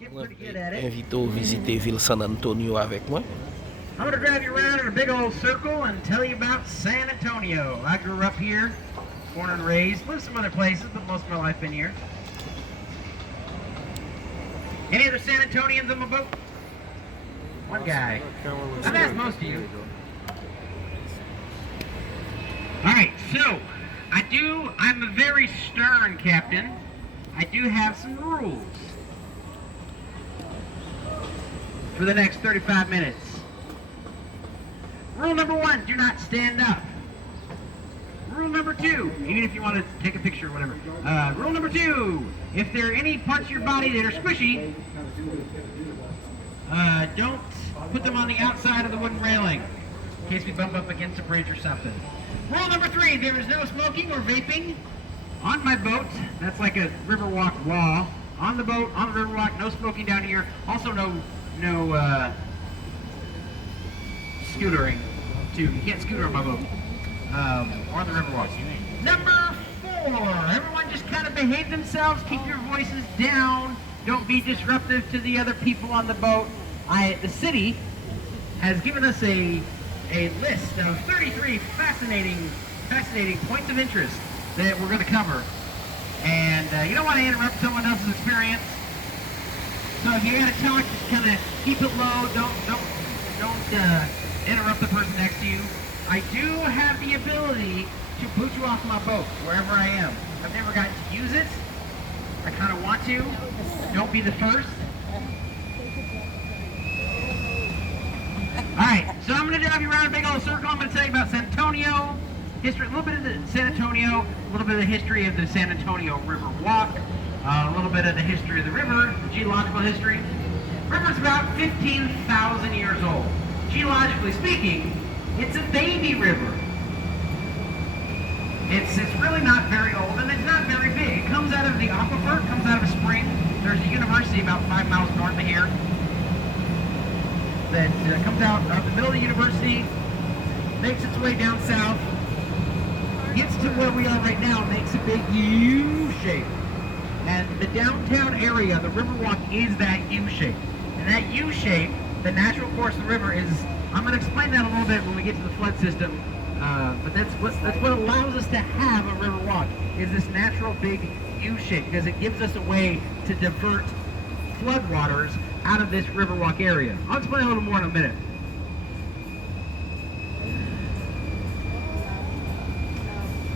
Getting pretty good at it. Invite à visiter ville San Antonio avec moi. I'm gonna drive you around in a big old circle and tell you about San Antonio. I grew up here, born and raised, lived some other places, but most of my life been here. Any other San Antonians on my boat? One guy. I've asked most of you. Alright, so, I'm a very stern captain. I do have some rules for the next 35 minutes. Rule number 1, do not stand up. Rule number 2, even if you want to take a picture or whatever. Rule number 2, if there are any parts of your body that are squishy, don't put them on the outside of the wooden railing in case we bump up against a bridge or something. Rule number 3, there is no smoking or vaping on my boat. That's like a Riverwalk law. On the boat, on the Riverwalk, no smoking down here. Also no scootering too. You can't scooter on my boat or on the Riverwalk. Number 4, everyone just kind of behave themselves. Keep your voices down. Don't be disruptive to the other people on the boat. The city has given us a list of 33 fascinating points of interest that we're going to cover. And you don't want to interrupt someone else's experience. So if you got to talk, just kind of keep it low. Don't interrupt the person next to you. I do have the ability to boot you off my boat wherever I am. I've never gotten to use it. I kind of want to. Don't be the first. Alright, so I'm going to drive you around a big old circle. I'm going to tell you about San Antonio, history, a little bit of the San Antonio, a little bit of the history of the San Antonio River Walk, a little bit of the history of the river, geological history. The river's about 15,000 years old. Geologically speaking, it's a baby river. It's really not very old, and it's not very big. It comes out of the aquifer, it comes out of a spring. There's a university about 5 miles north of here that comes out of the middle of the university, makes its way down south, gets to where we are right now, makes a big U shape. And the downtown area, the Riverwalk, is that U shape. And that U shape, the natural course of the river is, I'm going to explain that a little bit when we get to the flood system, but that's what allows us to have a river walk, is this natural big U shape, because it gives us a way to divert floodwaters out of this Riverwalk area. I'll explain a little more in a minute.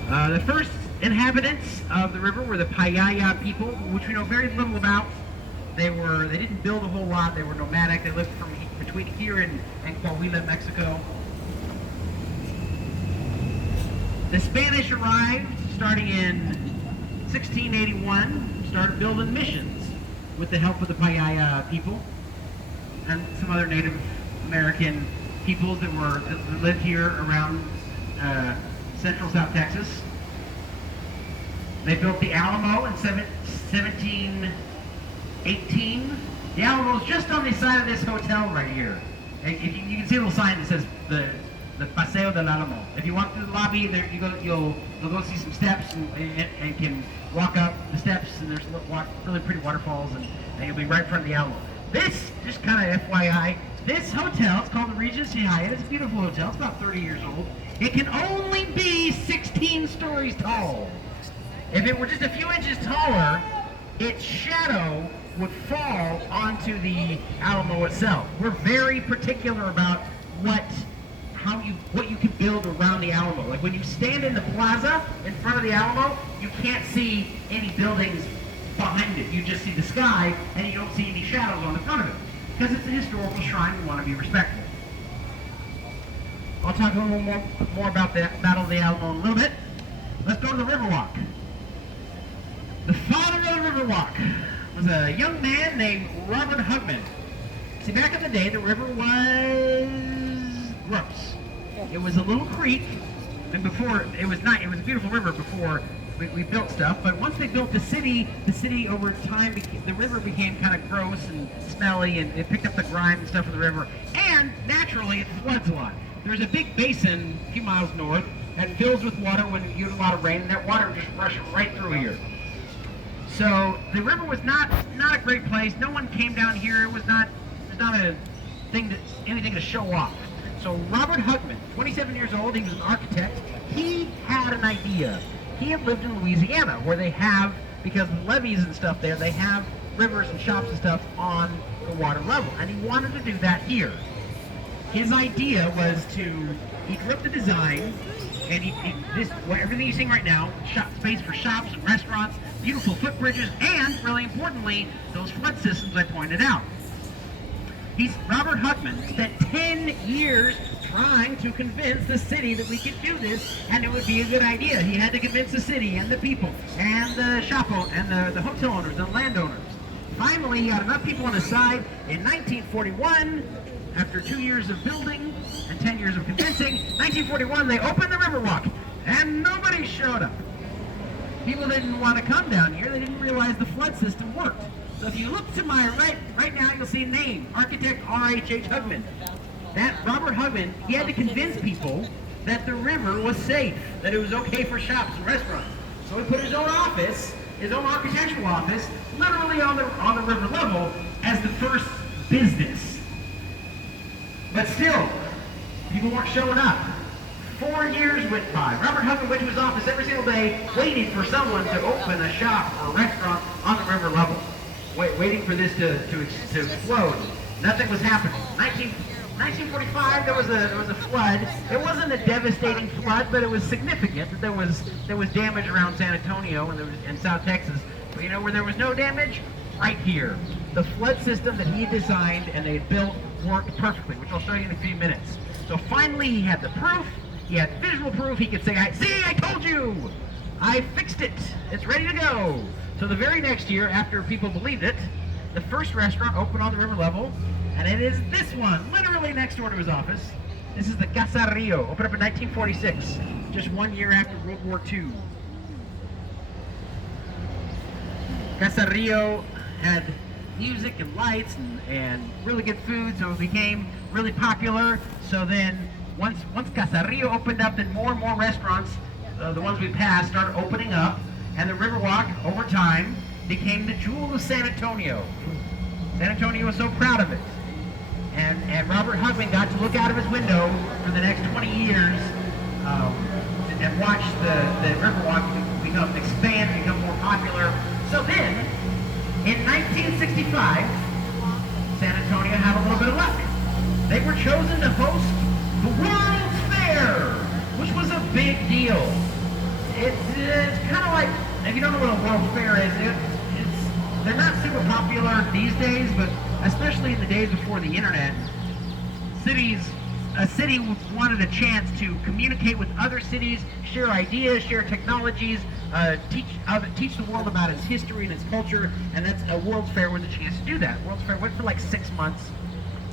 The first inhabitants of the river were the Payaya people, which we know very little about. They didn't build a whole lot. They were nomadic. They lived between here and Coahuila, Mexico. The Spanish arrived starting in 1681, started building missions with the help of the Payaya people and some other Native American peoples that lived here around central South Texas. They built the Alamo in 1718. The Alamo is just on the side of this hotel right here. And if you can see a little sign that says the Paseo del Alamo. If you walk through the lobby, there you'll go see some steps and can walk up the steps, and there's really pretty waterfalls, and you'll be right in front of the Alamo. This, just kind of FYI, this hotel, it's called the Regency Hyatt. It's a beautiful hotel. It's about 30 years old. It can only be 16 stories tall. If it were just a few inches taller, its shadow would fall onto the Alamo itself. We're very particular about what you can build around the Alamo. Like when you stand in the plaza in front of the Alamo, you can't see any buildings behind it. You just see the sky, and you don't see any shadows on the front of it. Because it's a historical shrine, we want to be respectful. I'll talk a little more about the Battle of the Alamo in a little bit. Let's go to the Riverwalk. The father of the Riverwalk was a young man named Robert Hugman. See, back in the day, the river was gross. It was a little creek, and before, it was a beautiful river before we built stuff, but once they built the city over time, the river became kind of gross and smelly, and it picked up the grime and stuff in the river, and naturally, it floods a lot. There's a big basin a few miles north that fills with water when you get a lot of rain, and that water just rushes right through here. So the river was not a great place. No one came down here. It was not a thing anything to show off. So Robert Hugman, 27 years old, he was an architect. He had an idea. He had lived in Louisiana, where they have, because of levees and stuff there, they have rivers and shops and stuff on the water level, and he wanted to do that here. His idea was he drew up the design, and everything you're seeing right now, space for shops and restaurants, beautiful footbridges, and really importantly, those flood systems I pointed out. Robert Hugman spent 10 years trying to convince the city that we could do this and it would be a good idea. He had to convince the city and the people and the shop owners and the hotel owners and landowners. Finally, he got enough people on his side. In 1941, after 2 years of building and 10 years of convincing, 1941 they opened the Riverwalk and nobody showed up. People didn't want to come down here. They didn't realize the flood system worked. So if you look to my right now, you'll see a name, architect R.H.H. Hugman. That Robert Hugman, he had to convince people that the river was safe, that it was okay for shops and restaurants. So he put his own office, his own architectural office, literally on the river level as the first business. But still, people weren't showing up. 4 years went by. Robert Hugman went to his office every single day, waiting for someone to open a shop or a restaurant on the river level. Waiting for this to explode. Nothing was happening. 1945, there was a flood. It wasn't a devastating flood, but it was significant. There was damage around San Antonio and South Texas. But you know where there was no damage? Right here. The flood system that he designed and they built worked perfectly, which I'll show you in a few minutes. So finally, he had the proof. He had visual proof. He could say, "See, I told you. I fixed it. It's ready to go." So the very next year, after people believed it, the first restaurant opened on the river level, and it is this one, literally next door to his office. This is the Casa Rio, opened up in 1946, just 1 year after World War II. Casa Rio had music and lights and really good food, so it became really popular. So then, once Casa Rio opened up, then more and more restaurants, the ones we passed, started opening up. And the Riverwalk, over time, became the jewel of San Antonio. San Antonio was so proud of it. And Robert Hugman got to look out of his window for the next 20 years and watch the Riverwalk expand, become more popular. So then, in 1965, San Antonio had a little bit of luck. They were chosen to host the World's Fair, which was a big deal. It's kind of like, if you don't know what a World's Fair is, they're not super popular these days, but especially in the days before the internet, a city wanted a chance to communicate with other cities, share ideas, share technologies, teach the world about its history and its culture, and that's a World's Fair was a chance to do that. World's Fair went for like 6 months.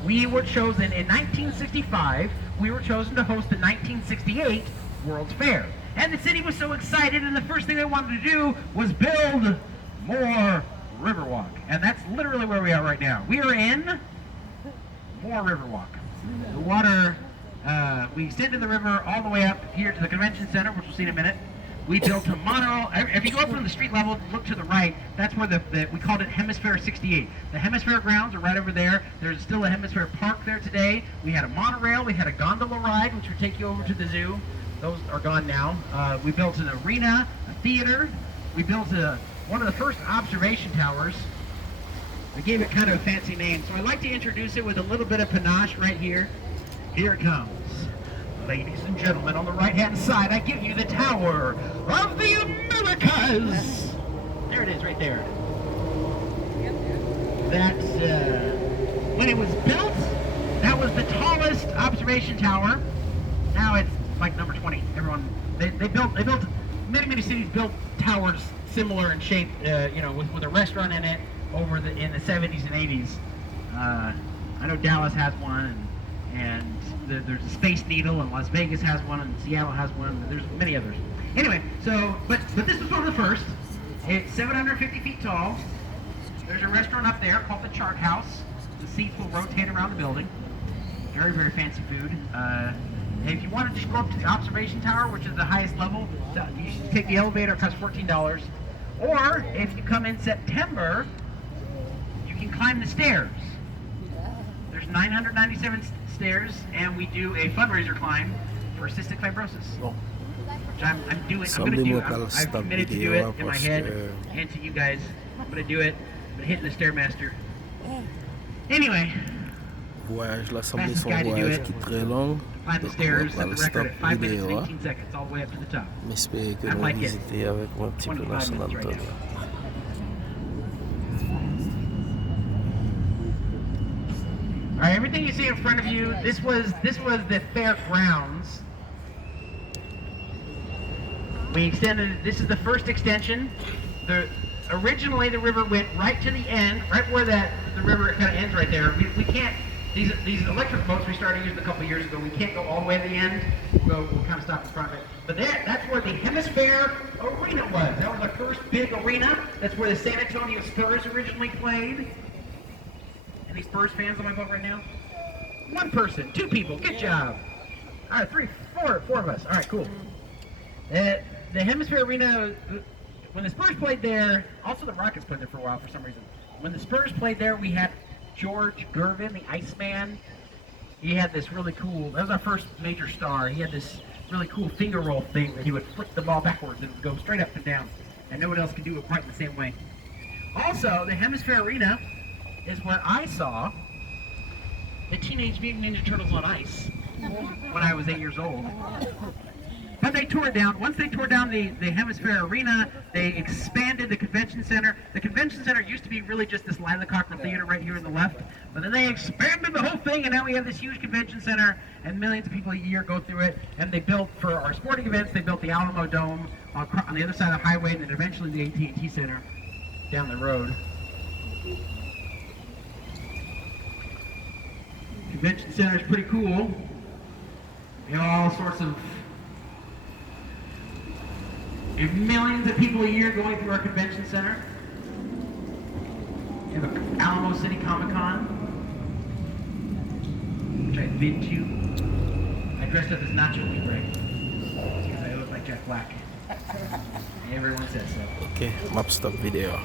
We were chosen in 1965. We were chosen to host the 1968 World's Fair. And the city was so excited, and the first thing they wanted to do was build more Riverwalk. And that's literally where we are right now. We are in more Riverwalk. The water, we extended the river all the way up here to the convention center, which we'll see in a minute. We built a monorail. If you go up from the street level, look to the right, that's where we called it Hemisphere 68. The Hemisphere grounds are right over there. There's still a Hemisphere Park there today. We had a monorail. We had a gondola ride, which would take you over to the zoo. Those are gone now. We built an arena, a theater. We built one of the first observation towers. We gave it kind of a fancy name, so I'd like to introduce it with a little bit of panache right here. Here it comes. Ladies and gentlemen, on the right-hand side, I give you the Tower of the Americas. There it is, right there. That's, when it was built, that was the tallest observation tower. Now it's like number 20. They built, many cities built towers similar in shape, with a restaurant in it in the 70s and 80s. I know Dallas has one, and there's a Space Needle, and Las Vegas has one, and Seattle has one, and there's many others. Anyway, but this was one of the first. It's 750 feet tall. There's a restaurant up there called the Chart House. The seats will rotate around the building. Very, very fancy food. If you wanted to go up to the observation tower, which is the highest level, you should take the elevator. It costs $14. Or if you come in September, you can climb the stairs. There's 997 stairs, and we do a fundraiser climb for cystic fibrosis. Bon. Which I'm doing. I'm Somebody gonna do. will I've stop committed to do video it in my parce head que- and to you guys. I'm gonna do it. I'm hitting the stairmaster. Anyway, Voyage là semble Fastest son guy to do voyage it. qui est très long. climb the Donc, stairs, on va set the le record stop at 5 minutes and vidéo. 18 seconds, all the way up to the top. J'espère que I'm nous like it. visiter avec moi un petit peu dans 25 San minutes right Antonio. All right, everything you see in front of you. This was the fair grounds. We extended. This is the first extension. Originally the river went right to the end, right where the river kind of ends right there. We can't. These electric boats we started using a couple years ago. We can't go all the way to the end. We'll kind of stop in front of it. But that's where the Hemisphere Arena was. That was the first big arena. That's where the San Antonio Spurs originally played. Any Spurs fans on my boat right now? One person, two people, good job. All right, four of us. All right, cool. The Hemisphere Arena, when the Spurs played there, also the Rockets played there for a while for some reason. When the Spurs played there, we had George Gervin, the Iceman. He had this really cool, that was our first major star. He had this really cool finger roll thing that he would flick the ball backwards and go straight up and down. And no one else could do it quite in the same way. Also, the Hemisphere Arena is where I saw the Teenage Mutant Ninja Turtles on ice when I was 8 years old. But they tore it down. Once they tore down the Hemisphere Arena, they expanded the convention center. The convention center used to be really just this Lila Cochran Theater right here on the left. But then they expanded the whole thing, and now we have this huge convention center, and millions of people a year go through it. And they built, for our sporting events, they built the Alamo Dome on the other side of the highway, and then eventually the AT&T Center down the road. Convention center is pretty cool. You know, all sorts of millions of people a year going through our convention center. You have a Alamo City Comic Con, which I've been to. I dressed up as Nacho Libre because I look like Jack Black. Everyone says so. Ok, map stop video.